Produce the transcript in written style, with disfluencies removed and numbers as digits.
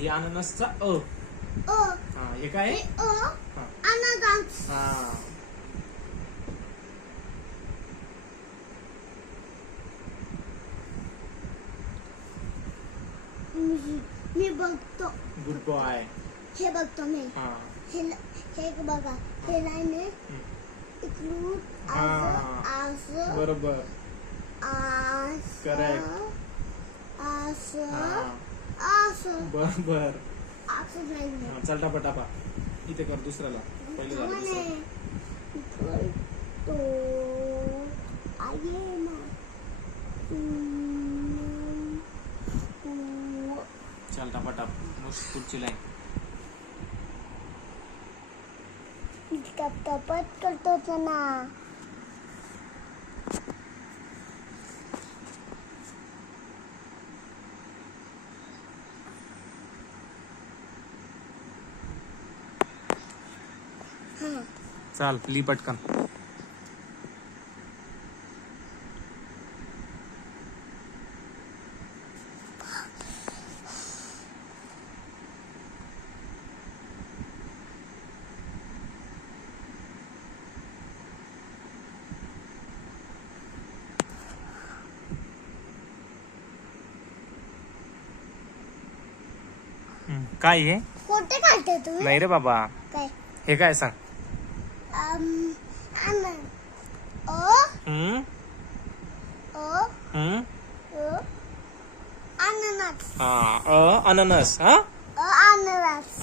हे अननसचा अ. हा हे काय आहे? हा. अननस. हा. मी बघतो. Good boy. हे बघतो मी. हा. हे बघा. हे लाईन इकडून असं बरोबर. करेक्ट. असं बरोबर. असं लाईन. चल टापा इथे कर दुसऱ्याला. पहिले झालं दुसरं. तो आहे ना. चल टाप पुढची लाईन. टपटपत करतोच ना. चल ली पटकन. काय हे? कोणते काढते तुम्ही? नाही रे बाबा. काय? हे काय सांग? अननस. हा अननस. हा अननस.